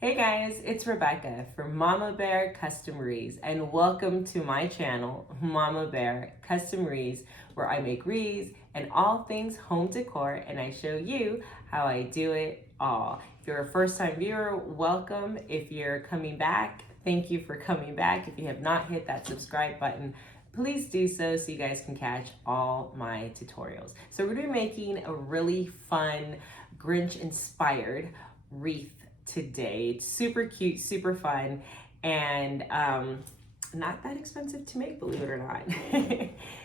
Hey guys, it's Rebecca from Mama Bear Custom Wreaths, and welcome to my channel, Mama Bear Custom Wreaths, where I make wreaths and all things home decor, and I show you how I do it all. If you're a first-time viewer, welcome. If you're coming back, thank you for coming back. If you have not hit that subscribe button, please do so you guys can catch all my tutorials. So we're gonna be making a really fun Grinch inspired wreath today. It's super cute, super fun, and not that expensive to make, believe it or not.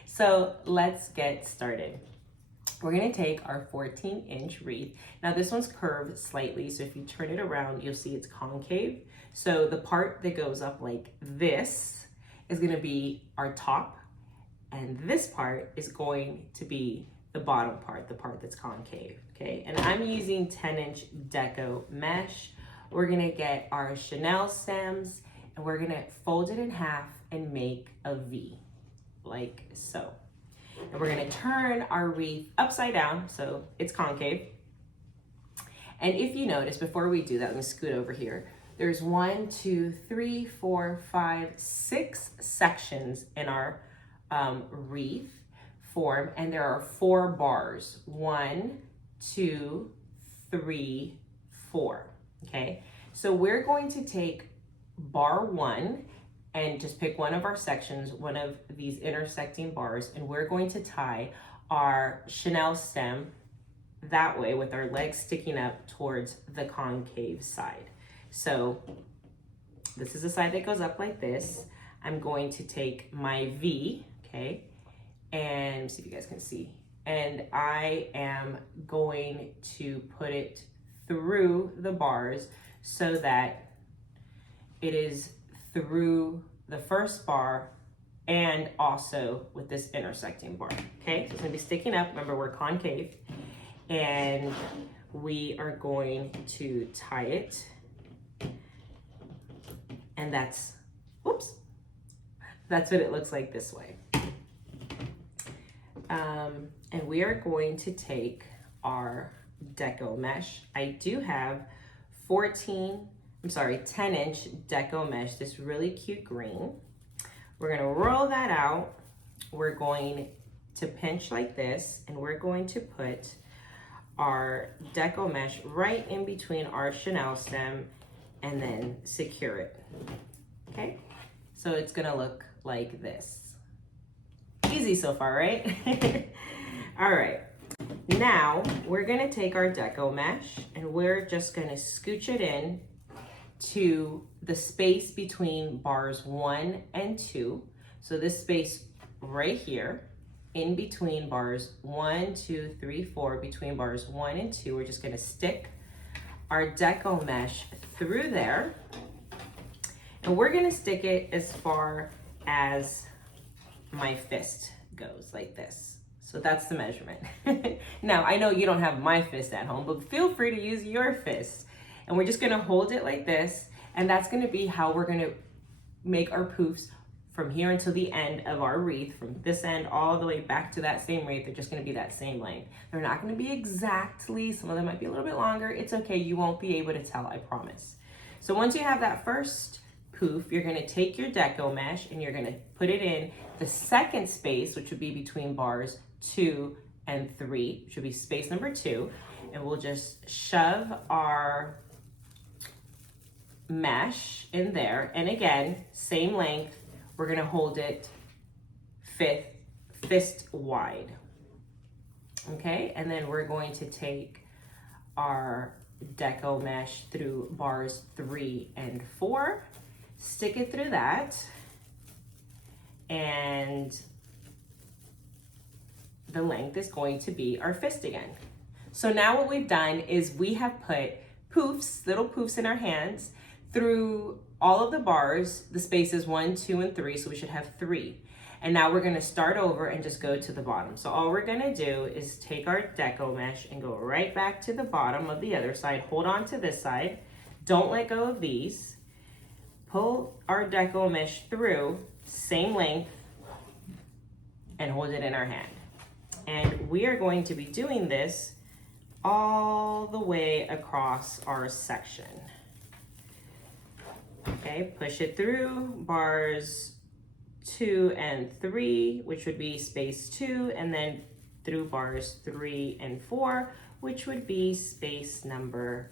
So let's get started. We're gonna take our 14-inch wreath. Now this one's curved slightly, so if you turn it around, you'll see it's concave. So the part that goes up like this is gonna be our top, and this part is going to be the bottom part, the part that's concave, okay? And I'm using 10-inch deco mesh. We're gonna get our chenille stems and we're gonna fold it in half and make a V, like so. And we're gonna turn our wreath upside down so it's concave. And if you notice, before we do that, let me scoot over here. There's 1, 2, 3, 4, 5, 6 sections in our wreath form, and there are 4 bars. 1, 2, 3, 4. Okay, so we're going to take bar 1 and just pick one of our sections, one of these intersecting bars, and we're going to tie our chenille stem that way with our legs sticking up towards the concave side. So this is the side that goes up like this. I'm going to take my V, okay, and see if you guys can see. And I am going to put it through the bars so that it is through the first bar and also with this intersecting bar, okay? So it's gonna be sticking up. Remember, we're concave, and we are going to tie it, and that's what it looks like this way. And we are going to take our deco mesh. I do have 10-inch deco mesh, this really cute green. We're gonna roll that out. We're going to pinch like this, and we're going to put our deco mesh right in between our chenille stem and then secure it, okay? So it's gonna look like this. Easy so far, right? All right, now we're gonna take our deco mesh and we're just gonna scooch it in to the space between bars 1 and 2. So this space right here, in between bars 1, 2, 3, 4, between bars 1 and 2, we're just gonna stick our deco mesh through there. And we're gonna stick it as far as my fist goes, like this. So that's the measurement. Now, I know you don't have my fist at home, but feel free to use your fist. And we're just gonna hold it like this, and that's gonna be how we're gonna make our poofs from here until the end of our wreath, from this end all the way back to that same wreath. They're just gonna be that same length. They're not gonna be exactly, some of them might be a little bit longer. It's okay, you won't be able to tell, I promise. So once you have that first poof, you're gonna take your deco mesh and you're gonna put it in the second space, which would be between bars 2 and 3, which would be space number 2, and we'll just shove our mesh in there, and again, same length, we're gonna hold it fist wide, okay? And then we're going to take our deco mesh through bars 3 and 4, stick it through that, and the length is going to be our fist again. So now what we've done is we have put poofs, little poofs in our hands through all of the bars, the spaces 1, 2, and 3, so we should have 3. And now we're gonna start over and just go to the bottom. So all we're gonna do is take our deco mesh and go right back to the bottom of the other side, hold on to this side, don't let go of these, pull our deco mesh through, same length, and hold it in our hand. And we are going to be doing this all the way across our section. Okay, push it through bars 2 and 3, which would be space 2, and then through bars 3 and 4, which would be space number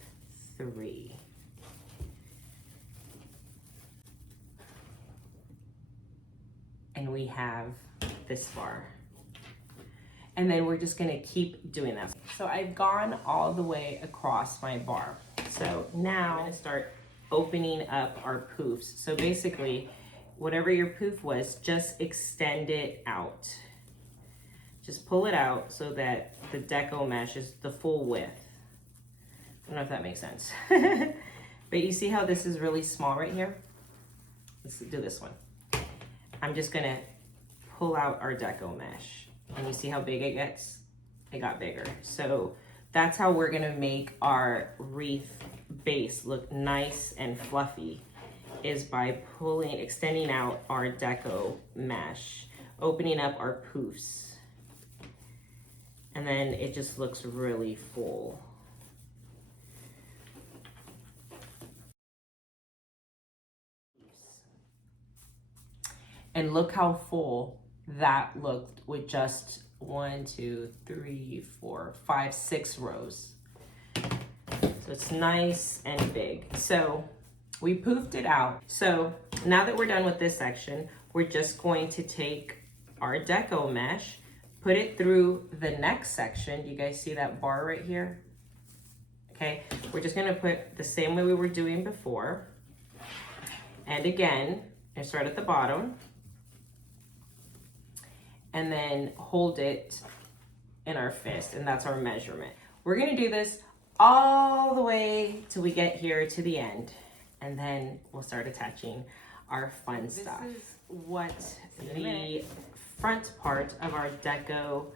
3. And we have this bar. And then we're just gonna keep doing that. So I've gone all the way across my bar. So now I'm gonna start opening up our poofs. So basically, whatever your poof was, just extend it out. Just pull it out so that the deco mesh is the full width. I don't know if that makes sense. But you see how this is really small right here? Let's do this one. I'm just gonna pull out our deco mesh. And you see how big it gets? It got bigger. So that's how we're gonna make our wreath base look nice and fluffy, is by extending out our deco mesh, opening up our poofs. And then it just looks really full. And look how full that looked with just 1, 2, 3, 4, 5, 6 rows. So it's nice and big. So we poofed it out. So now that we're done with this section, we're just going to take our deco mesh, put it through the next section. You guys see that bar right here? Okay, we're just gonna put the same way we were doing before. And again, I start at the bottom, and then hold it in our fist, and that's our measurement. We're gonna do this all the way till we get here to the end, and then we'll start attaching our fun stuff. This is what the front part of our deco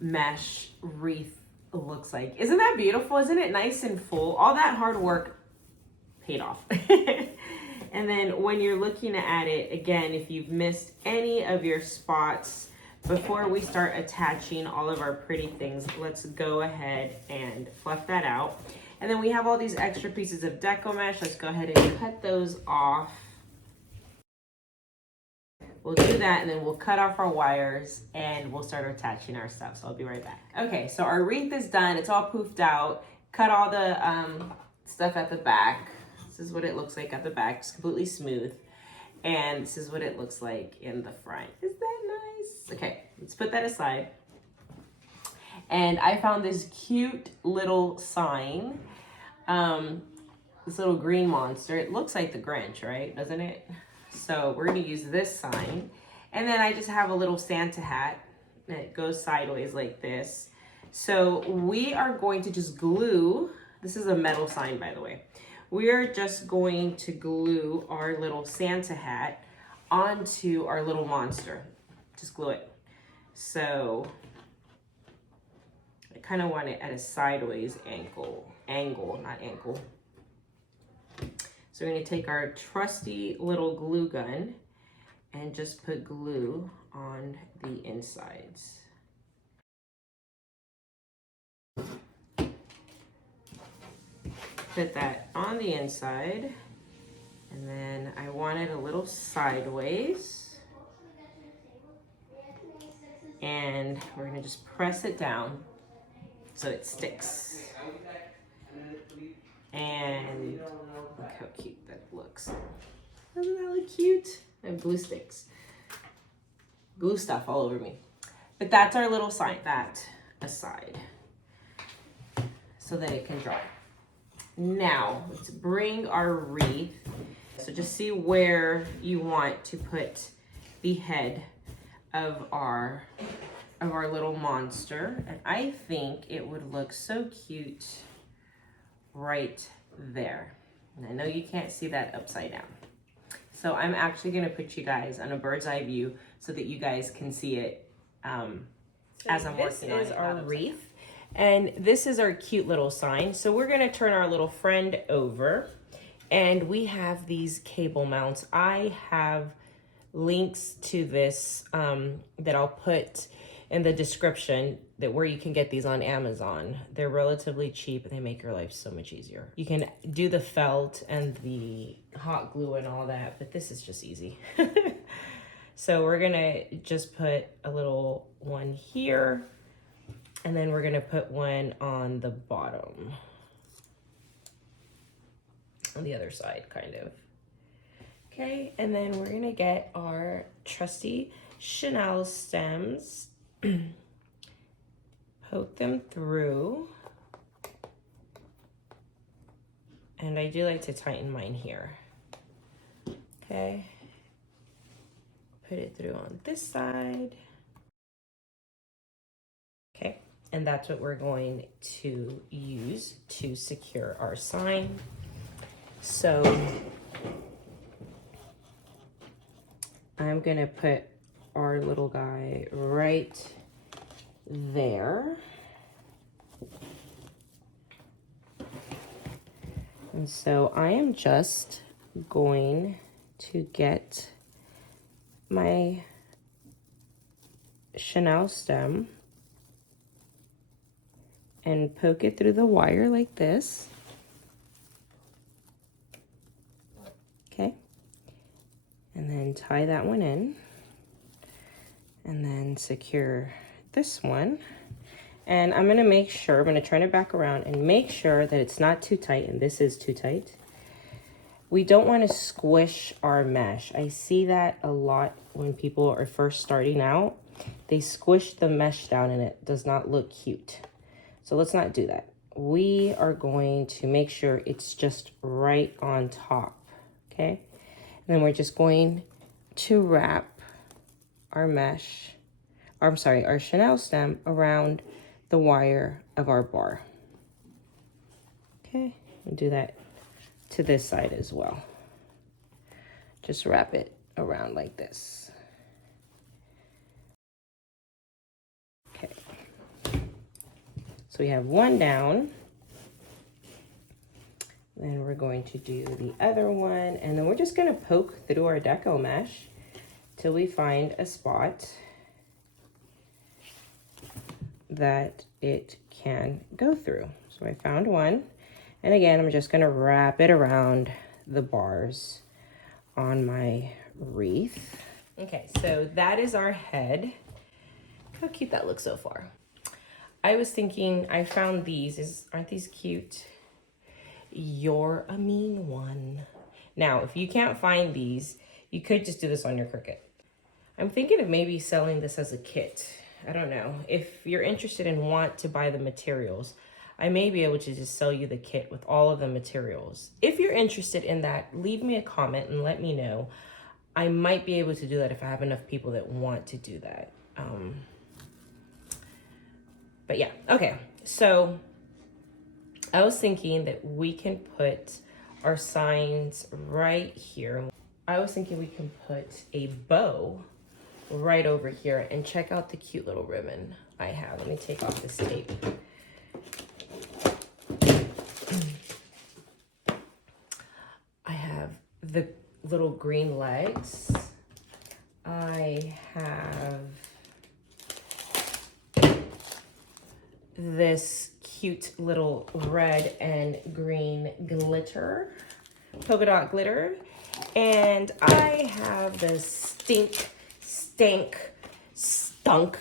mesh wreath looks like. Isn't that beautiful? Isn't it nice and full? All that hard work paid off. And then when you're looking at it, again, if you've missed any of your spots, before we start attaching all of our pretty things, let's go ahead and fluff that out. And then we have all these extra pieces of deco mesh. Let's go ahead and cut those off. We'll do that, and then we'll cut off our wires and we'll start attaching our stuff. So I'll be right back. Okay, so our wreath is done. It's all poofed out. Cut all the stuff at the back. This is what it looks like at the back. It's completely smooth. And this is what it looks like in the front. Is that nice? Okay, let's put that aside. And I found this cute little sign. This little green monster. It looks like the Grinch, right? Doesn't it? So we're gonna use this sign. And then I just have a little Santa hat that goes sideways like this. So we are going to just glue, this is a metal sign, by the way. We're just going to glue our little Santa hat onto our little monster. Just glue it. So I kind of want it at a sideways angle, not ankle. So we're going to take our trusty little glue gun and just put glue on the insides. Put that on the inside, and then I want it a little sideways. And we're going to just press it down so it sticks. And look how cute that looks. Doesn't that look cute? I have glue sticks. Glue stuff all over me. But that's our little sign. That aside. So that it can dry. Now, let's bring our wreath. So just see where you want to put the head of our little monster. And I think it would look so cute right there. And I know you can't see that upside down. So I'm actually gonna put you guys on a bird's eye view so that you guys can see it as I'm working on it. This is our wreath. And this is our cute little sign. So we're gonna turn our little friend over, and we have these cable mounts. I have links to this that I'll put in the description that where you can get these on Amazon. They're relatively cheap and they make your life so much easier. You can do the felt and the hot glue and all that, but this is just easy. So we're gonna just put a little one here, and then we're gonna put one on the bottom, on the other side, kind of. Okay, and then we're gonna get our trusty chenille stems, poke them through, and I do like to tighten mine here. Okay, put it through on this side. Okay, and that's what we're going to use to secure our sign. So I'm gonna put our little guy right there. And so I am just going to get my chenille stem and poke it through the wire like this. Okay. And then tie that one in. And then secure this one. And I'm gonna make sure, I'm gonna turn it back around and make sure that it's not too tight, and this is too tight. We don't wanna squish our mesh. I see that a lot when people are first starting out. They squish the mesh down and it does not look cute. So let's not do that. We are going to make sure it's just right on top, okay? And then we're just going to wrap our mesh, or I'm sorry, our chenille stem around the wire of our bar. Okay, and do that to this side as well. Just wrap it around like this. Okay, so we have one down. Then we're going to do the other one, and then we're just gonna poke through our deco mesh till we find a spot that it can go through. So I found one, and again, I'm just gonna wrap it around the bars on my wreath. Okay, so that is our head. How cute that looks so far. I was thinking, I found these, aren't these cute? You're a mean one. Now, if you can't find these, you could just do this on your Cricut. I'm thinking of maybe selling this as a kit. I don't know. If you're interested and want to buy the materials, I may be able to just sell you the kit with all of the materials. If you're interested in that, leave me a comment and let me know. I might be able to do that if I have enough people that want to do that. But yeah, okay. So I was thinking that we can put our signs right here. I was thinking we can put a bow right over here, and check out the cute little ribbon I have. Let me take off this tape. I have the little green legs. I have this cute little red and green glitter, polka dot glitter. And I have this stunk.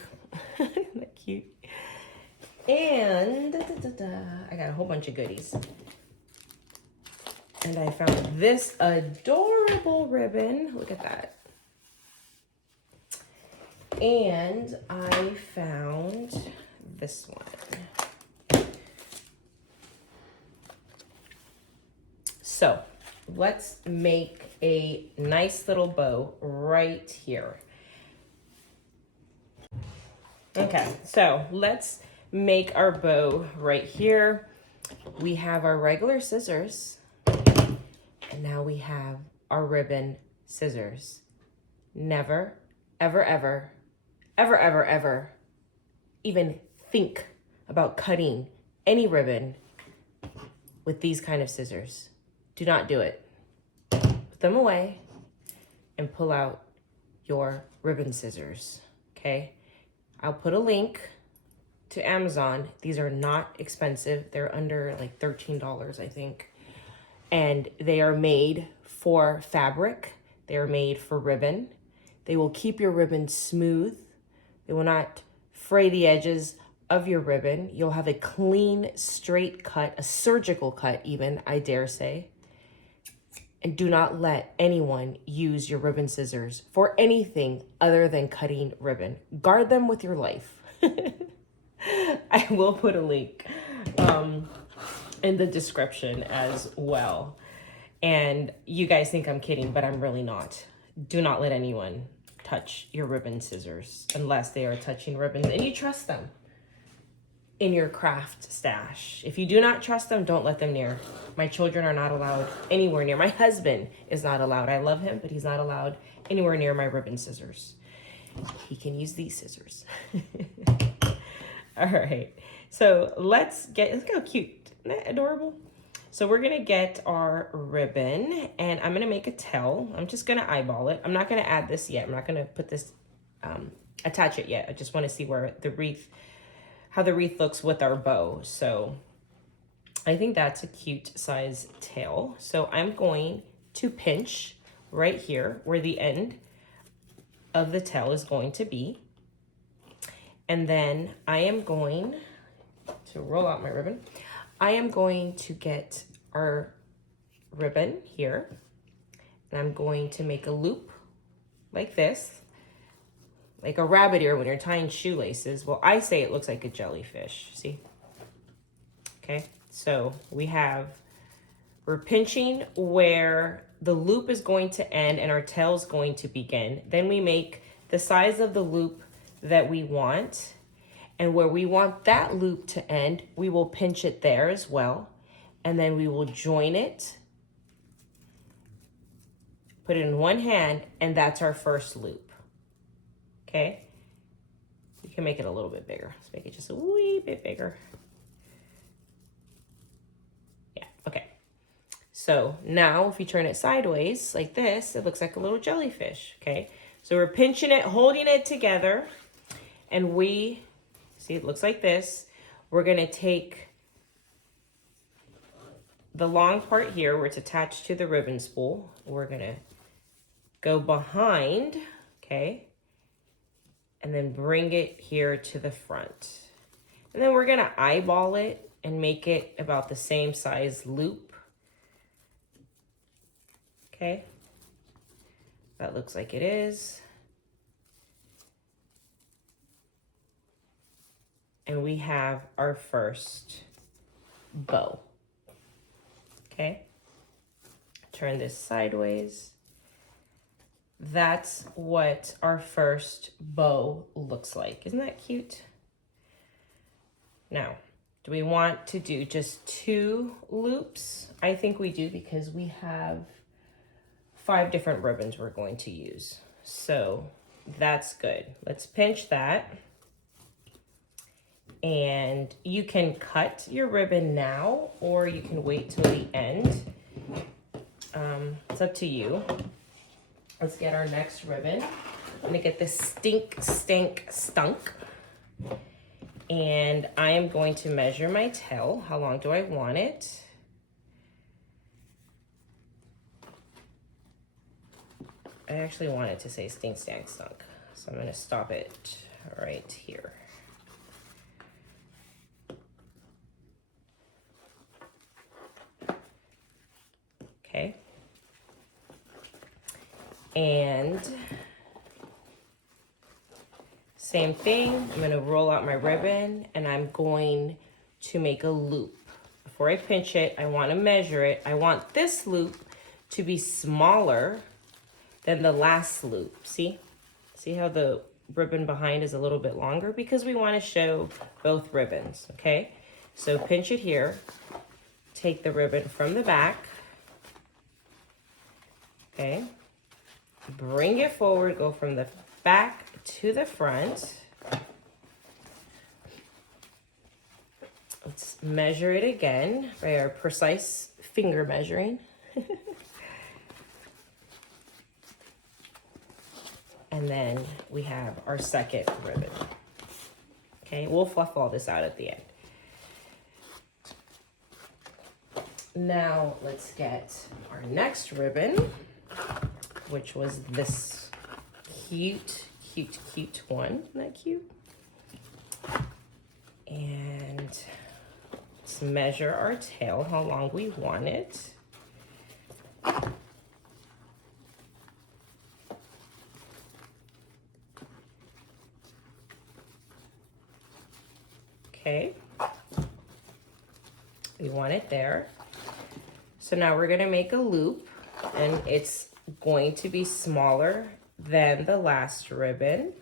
Isn't that cute? And I got a whole bunch of goodies. And I found this adorable ribbon. Look at that. And I found this one. So let's make a nice little bow right here. Okay, so let's make our bow right here. We have our regular scissors, and now we have our ribbon scissors. Never, ever, ever, ever, ever, ever even think about cutting any ribbon with these kind of scissors. Do not do it. Put them away and pull out your ribbon scissors, okay? I'll put a link to Amazon. These are not expensive. They're under like $13, I think. And they are made for fabric. They are made for ribbon. They will keep your ribbon smooth. They will not fray the edges of your ribbon. You'll have a clean, straight cut, a surgical cut even, I dare say. And do not let anyone use your ribbon scissors for anything other than cutting ribbon. Guard them with your life. I will put a link in the description as well. And you guys think I'm kidding, but I'm really not. Do not let anyone touch your ribbon scissors unless they are touching ribbons and you trust them in your craft stash. If you do not trust them, don't let them near. My children are not allowed anywhere near. My husband is not allowed. I love him, but he's not allowed anywhere near my ribbon scissors. He can use these scissors. All right, so look how cute, isn't that adorable? So we're gonna get our ribbon and I'm gonna make a tail. I'm just gonna eyeball it. I'm not gonna add this yet. I'm not gonna put this, attach it yet. I just wanna see where the wreath, how the wreath looks with our bow. So I think that's a cute size tail. So I'm going to pinch right here where the end of the tail is going to be. And then I am going to roll out my ribbon. I am going to get our ribbon here. And I'm going to make a loop like this, like a rabbit ear when you're tying shoelaces. Well, I say it looks like a jellyfish, see? Okay, so we're pinching where the loop is going to end and our tail is going to begin. Then we make the size of the loop that we want. And where we want that loop to end, we will pinch it there as well. And then we will join it, put it in one hand, and that's our first loop. Okay? You can make it a little bit bigger. Let's make it just a wee bit bigger. Yeah, okay. So now if you turn it sideways like this, it looks like a little jellyfish, okay? So we're pinching it, holding it together, and see, it looks like this. We're gonna take the long part here where it's attached to the ribbon spool. We're gonna go behind, okay? And then bring it here to the front. And then we're gonna eyeball it and make it about the same size loop. Okay, that looks like it is. And we have our first bow. Okay, turn this sideways. That's what our first bow looks like. Isn't that cute? Now, do we want to do just 2 loops? I think we do because we have 5 different ribbons we're going to use. So that's good. Let's pinch that. And you can cut your ribbon now, or you can wait till the end. It's up to you. Let's get our next ribbon. I'm gonna get this stunk. And I am going to measure my tail. How long do I want it? I actually want it to say stunk. So I'm gonna stop it right here. Okay. And same thing, I'm gonna roll out my ribbon and I'm going to make a loop. Before I pinch it, I wanna measure it. I want this loop to be smaller than the last loop. See how the ribbon behind is a little bit longer? Because we wanna show both ribbons, okay? So pinch it here, take the ribbon from the back, okay? Bring it forward, go from the back to the front. Let's measure it again by our precise finger measuring. And then we have our second ribbon. Okay, we'll fluff all this out at the end. Now let's get our next ribbon, which was this cute one. Isn't that cute? And let's measure our tail, how long we want it. Okay, we want it there. So now we're gonna make a loop, and it's going to be smaller than the last ribbon.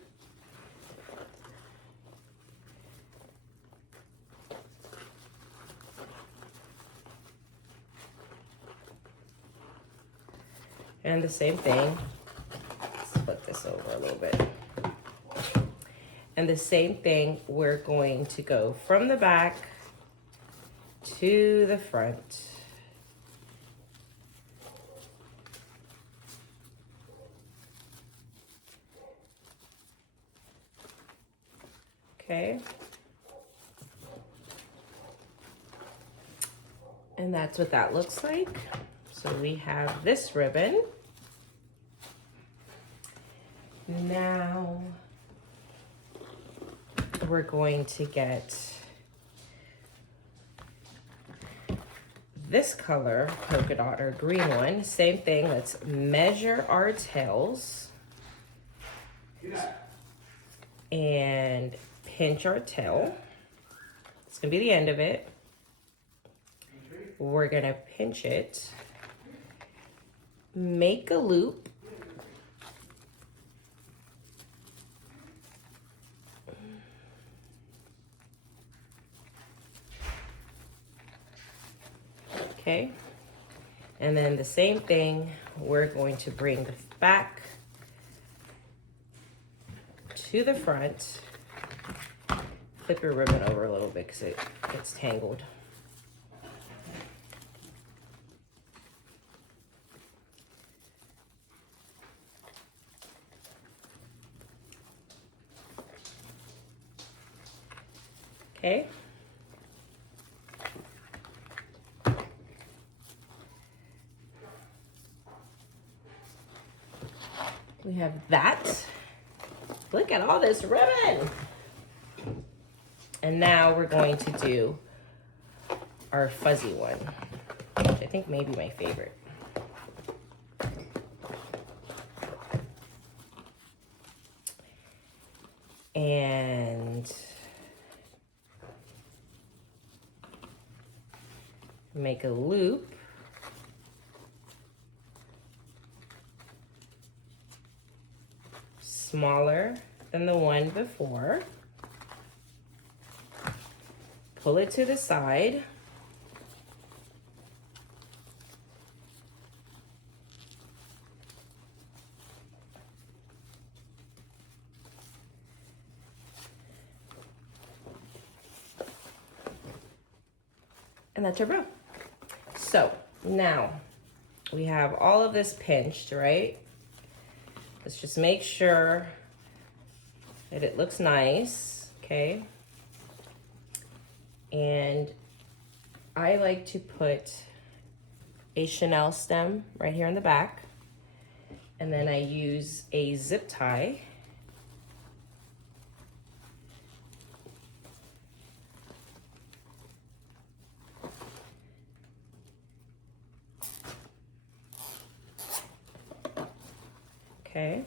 And the same thing, let's flip this over a little bit. And the same thing, we're going to go from the back to the front. Okay. And that's what that looks like. So we have this ribbon. Now we're going to get this color polka dot or green one. Same thing, let's measure our tails and pinch our tail. It's gonna be the end of it. We're gonna pinch it, make a loop, okay, and then the same thing, we're going to bring the back to the front. Flip your ribbon over a little bit because it gets tangled. Okay. We have that. Look at all this ribbon. And now we're going to do our fuzzy one, which I think may be my favorite. And make a loop. Smaller than the one before. Pull it to the side. And that's our bow. So now we have all of this pinched, right? Let's just make sure that it looks nice, okay? And I like to put a Chanel stem right here in the back. And then I use a zip tie. Okay.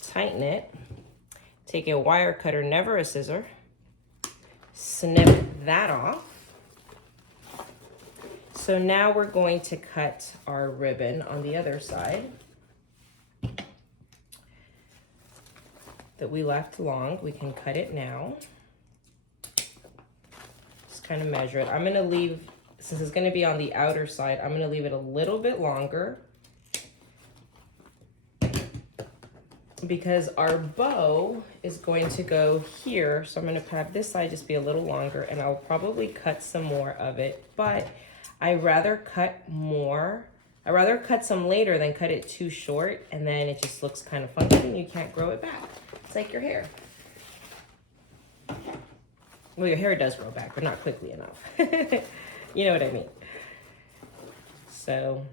Tighten it, take a wire cutter, never a scissor, snip that off. So now we're going to cut our ribbon on the other side. that we left long, we can cut it now. Just kind of measure it. I'm gonna leave, since it's gonna be on the outer side, I'm gonna leave it a little bit longer because our bow is going to go here. So I'm gonna have this side just be a little longer, and I'll probably cut some more of it, but I'd rather cut some later than cut it too short, and then it just looks kind of funky and you can't grow it back. It's like your hair. Well, your hair does grow back, but not quickly enough. You know what I mean? So,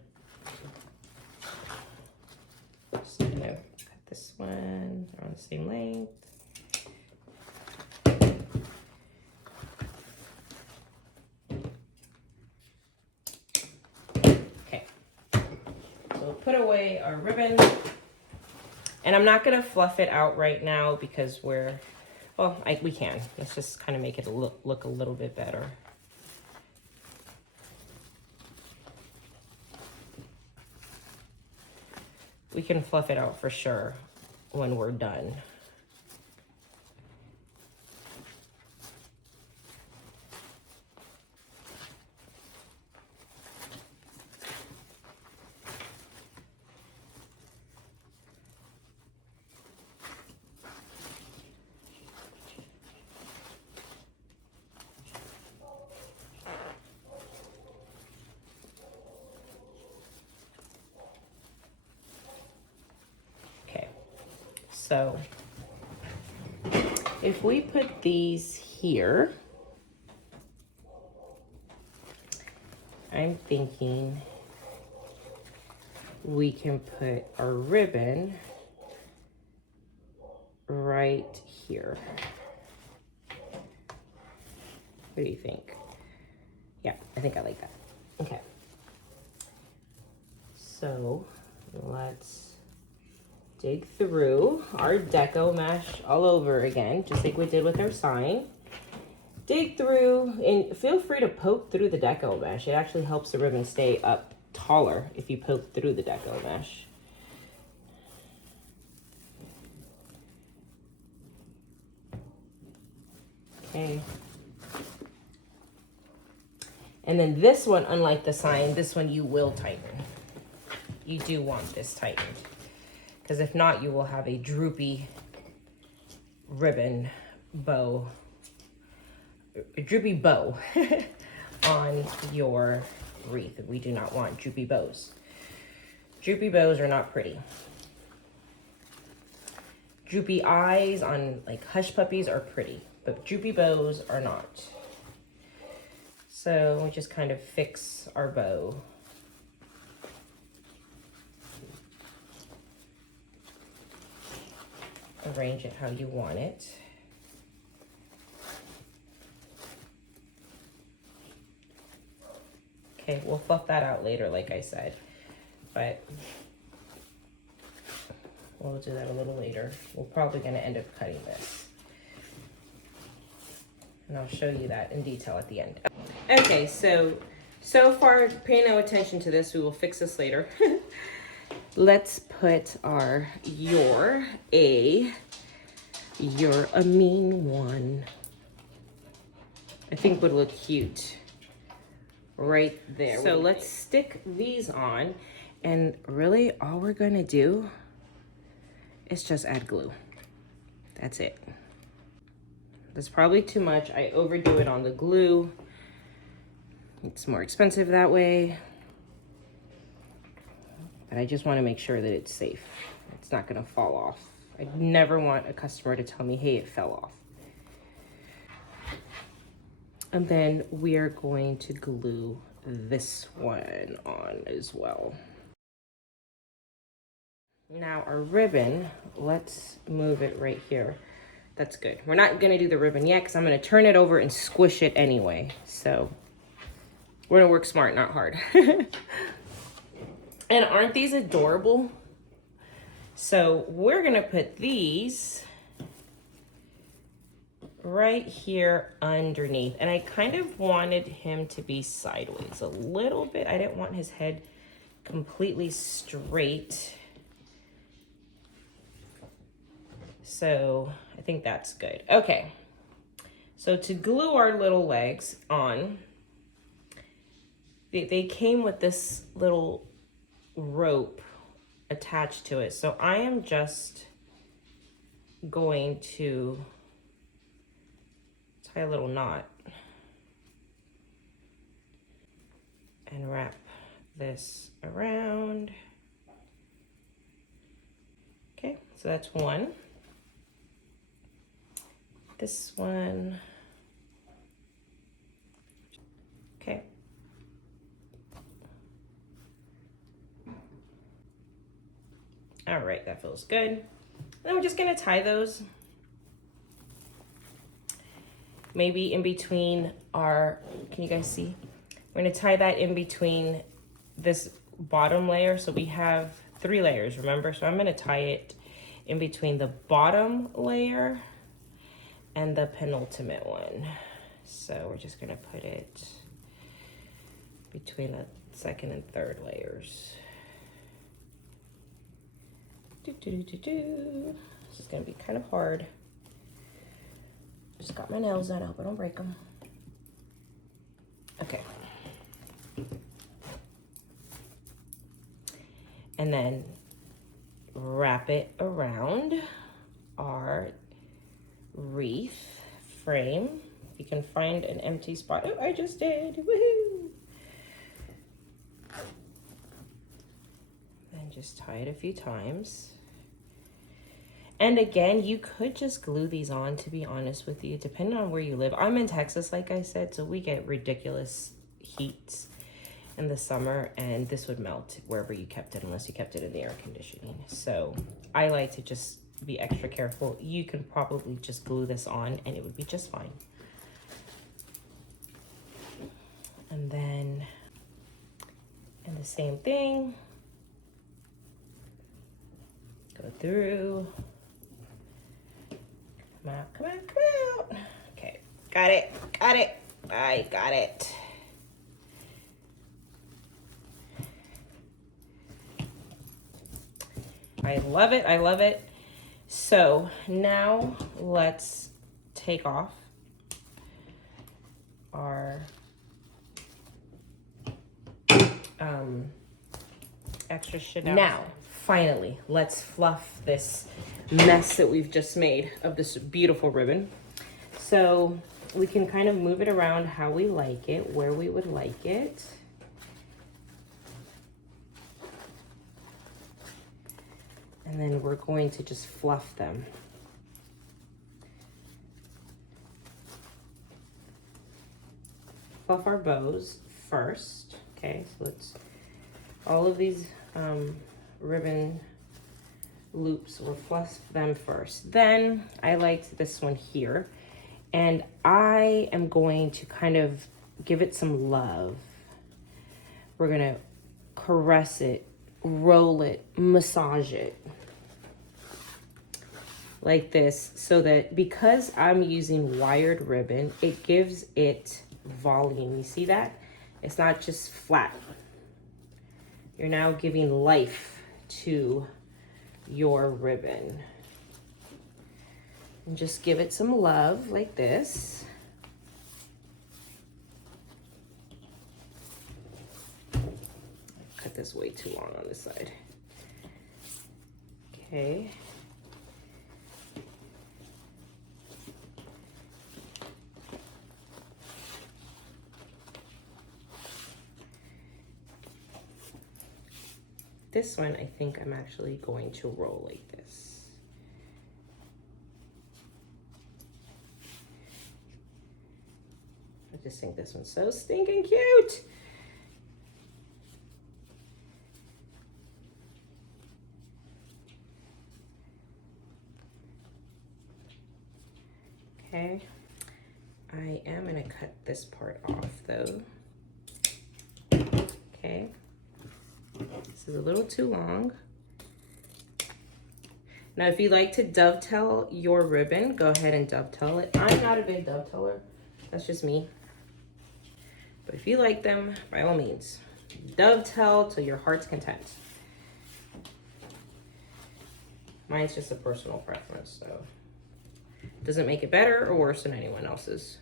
just gonna cut this one. They're on the same length. Okay. So we'll put away our ribbon. And I'm not gonna fluff it out right now because we can. Let's just kind of make it look a little bit better. We can fluff it out for sure when we're done. So if we put these here, I'm thinking we can put our ribbon right here. What do you think? Yeah, I think I like that. Okay. So let's dig through our deco mesh all over again, just like we did with our sign. Dig through, and feel free to poke through the deco mesh. It actually helps the ribbon stay up taller if you poke through the deco mesh. Okay. And then this one, unlike the sign, this one you will tighten. You do want this tightened, because if not, you will have a droopy ribbon bow, a droopy bow on your wreath. We do not want droopy bows. Droopy bows are not pretty. Droopy eyes on like hush puppies are pretty, but droopy bows are not. So we just kind of fix our bow. Arrange it how you want it. Okay, we'll fluff that out later, like I said, but we'll do that a little later. We're probably gonna end up cutting this, and I'll show you that in detail at the end. Okay, so far, pay no attention to this. We will fix this later. Let's put our you're a mean one. I think would look cute right there. So let's stick these on, and really all we're gonna do is just add glue. That's it. That's probably too much. I overdo it on the glue. It's more expensive that way. But I just want to make sure that it's safe. It's not going to fall off. I never want a customer to tell me, hey, it fell off. And then we are going to glue this one on as well. Now our ribbon, let's move it right here. That's good. We're not going to do the ribbon yet because I'm going to turn it over and squish it anyway. So we're going to work smart, not hard. And aren't these adorable? So we're gonna put these right here underneath. And I kind of wanted him to be sideways a little bit. I didn't want his head completely straight. So I think that's good. Okay, so to glue our little legs on, they came with this little rope attached to it. So I am just going to tie a little knot and wrap this around. Okay, so that's one. This one. Okay. All right, that feels good. And then we're just gonna tie those maybe in between our, can you guys see? We're gonna tie that in between this bottom layer. So we have 3 layers, remember? So I'm gonna tie it in between the bottom layer and the penultimate one. So we're just gonna put it between the second and third layers. This is gonna be kind of hard. Just got my nails done. I hope I don't break them. Okay. And then wrap it around our wreath frame. You can find an empty spot. Oh, I just did. Woohoo! And just tie it a few times. And again, you could just glue these on, to be honest with you, depending on where you live. I'm in Texas, like I said, so we get ridiculous heat in the summer, and this would melt wherever you kept it, unless you kept it in the air conditioning. So I like to just be extra careful. You can probably just glue this on and it would be just fine. And then, and the same thing, go through. Come out, come out, come out. Okay, got it, got it. I got it. I love it, I love it. So now let's take off our extra shit out. Now, finally, let's fluff this mess that we've just made of this beautiful ribbon. So we can kind of move it around how we like it, where we would like it. And then we're going to just fluff them. Fluff our bows first. Okay, so let's, all of these ribbon loops, we'll fluff them first. Then I liked this one here, and I am going to kind of give it some love. We're gonna caress it, roll it, massage it like this, so that because I'm using wired ribbon, it gives it volume. You see that? It's not just flat. You're now giving life to your ribbon. And just give it some love like this. Cut this way too long on this side. Okay. This one, I think I'm actually going to roll like this. I just think this one's so stinking cute. Okay, I am gonna cut this part off though. Okay. This is a little too long. Now, if you like to dovetail your ribbon, go ahead and dovetail it. I'm not a big dovetailer. That's just me. But if you like them, by all means, dovetail till your heart's content. Mine's just a personal preference, so doesn't make it better or worse than anyone else's.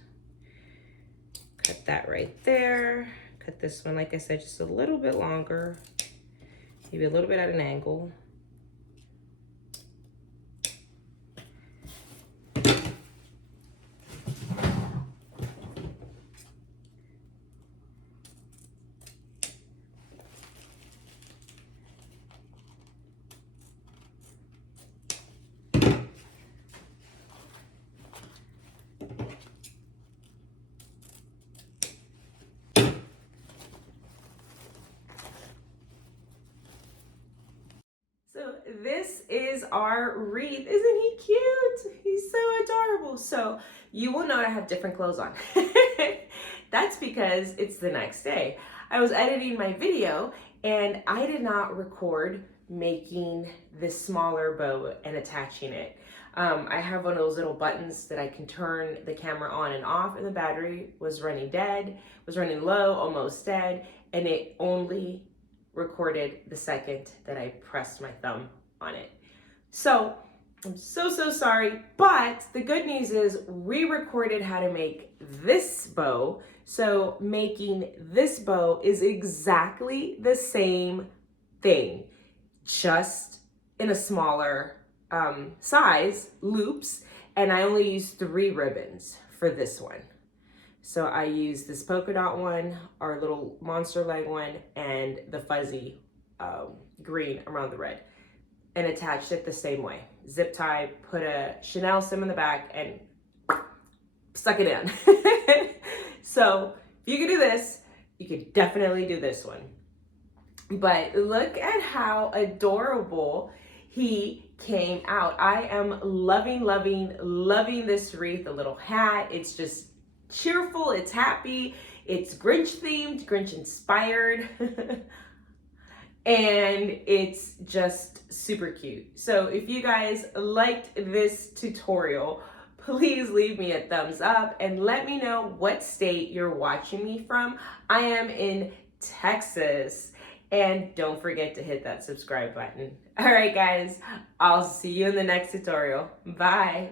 Cut that right there. Cut this one, like I said, just a little bit longer, maybe a little bit at an angle. So this is our wreath. Isn't he cute? He's so adorable. So you will note I have different clothes on. That's because it's the next day. I was editing my video and I did not record making this smaller bow and attaching it. I have one of those little buttons that I can turn the camera on and off, and the battery was running low, almost dead, and it only recorded the second that I pressed my thumb on it. So I'm so sorry, but the good news is we recorded how to make this bow. So making this bow is exactly the same thing, just in a smaller size, loops, and I only used 3 ribbons for this one. So I used this polka dot one, our little monster leg one, and the fuzzy green around the red, and attached it the same way. Zip tie, put a Chanel sim in the back, and stuck it in. So if you could do this, you could definitely do this one. But look at how adorable he came out. I am loving this wreath. The little hat, it's just cheerful, it's happy, it's Grinch themed, Grinch inspired, and it's just super cute. So if you guys liked this tutorial, please leave me a thumbs up and let me know what state you're watching me from. I am in Texas. And don't forget to hit that subscribe button. All right, guys, I'll see you in the next tutorial. Bye.